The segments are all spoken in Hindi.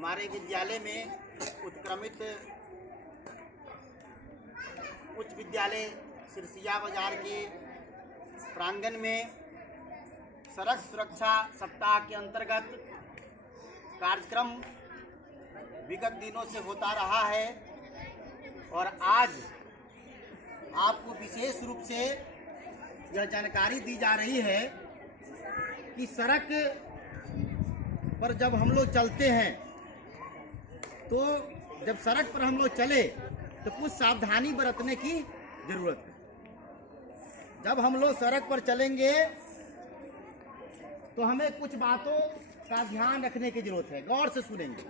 हमारे विद्यालय में उत्क्रमित उच्च विद्यालय सिरसिया बाजार के प्रांगण में सड़क सुरक्षा सप्ताह के अंतर्गत कार्यक्रम विगत दिनों से होता रहा है और आज आपको विशेष रूप से यह जानकारी दी जा रही है कि सड़क पर जब हम लोग चलते हैं तो जब सड़क पर हम लोग चले तो कुछ सावधानी बरतने की जरूरत है। जब हम लोग सड़क पर चलेंगे तो हमें कुछ बातों का ध्यान रखने की जरूरत है, गौर से सुनेंगे।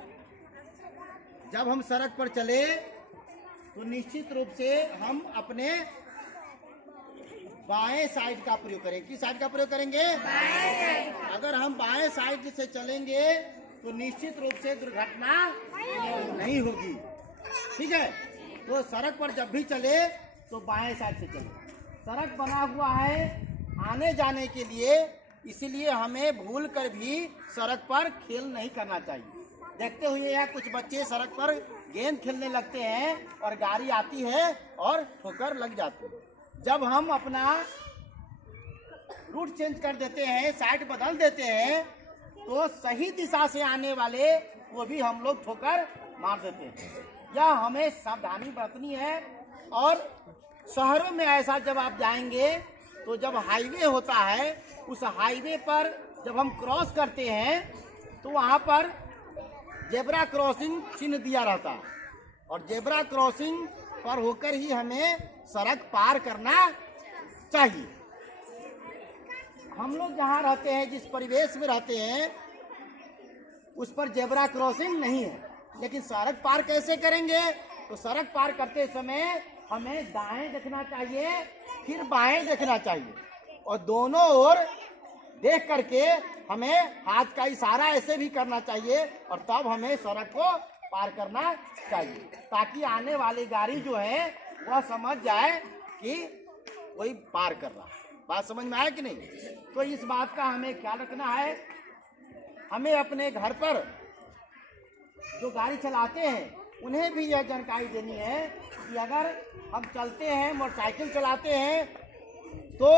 जब हम सड़क पर चले तो निश्चित रूप से हम अपने बाएं साइड का प्रयोग करें। किस साइड का प्रयोग करेंगे? अगर हम बाएं साइड से चलेंगे तो निश्चित रूप से दुर्घटना नहीं होगी। ठीक है, तो सड़क पर जब भी चले तो बाएं साइड से चले। सड़क बना हुआ है आने जाने के लिए, इसलिए हमें भूल कर भी सड़क पर खेल नहीं करना चाहिए। देखते हुए यहाँ कुछ बच्चे सड़क पर गेंद खेलने लगते हैं और गाड़ी आती है और ठोकर लग जाती है। जब हम अपना रूट चेंज कर देते हैं, साइड बदल देते हैं, तो सही दिशा से आने वाले को भी हम लोग ठोकर मार देते हैं। यह हमें सावधानी बरतनी है। और शहरों में ऐसा जब आप जाएंगे तो जब हाईवे होता है, उस हाईवे पर जब हम क्रॉस करते हैं तो वहाँ पर जेब्रा क्रॉसिंग चिन्ह दिया रहता है और जेब्रा क्रॉसिंग पर होकर ही हमें सड़क पार करना चाहिए। हम लोग जहाँ रहते हैं, जिस परिवेश में रहते हैं, उस पर जेब्रा क्रॉसिंग नहीं है, लेकिन सड़क पार कैसे करेंगे? तो सड़क पार करते समय हमें दाएं देखना चाहिए, फिर बाएं देखना चाहिए और दोनों ओर देख करके हमें हाथ का इशारा ऐसे भी करना चाहिए और तब हमें सड़क को पार करना चाहिए, ताकि आने वाली गाड़ी जो है वह समझ जाए कि कोई पार कर रहा है। बात समझ में आया कि नहीं? तो इस बात का हमें ख्याल रखना है। हमें अपने घर पर जो गाड़ी चलाते हैं उन्हें भी यह जानकारी देनी है कि अगर हम चलते हैं, मोटरसाइकिल चलाते हैं, तो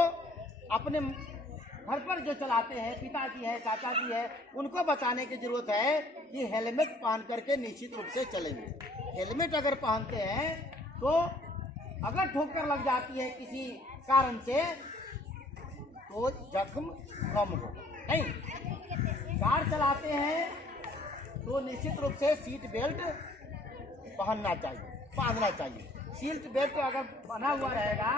अपने घर पर जो चलाते हैं, पिताजी है, चाचा जी है, उनको बताने की जरूरत है कि हेलमेट पहन करके निश्चित रूप से चलेंगे। हेलमेट अगर पहनते हैं तो अगर ठोकर लग जाती है किसी कारण से तो जख्म कम होगा। नहीं, कार चलाते हैं तो निश्चित रूप से सीट बेल्ट बांधना चाहिए। सीट बेल्ट अगर बना हुआ रहेगा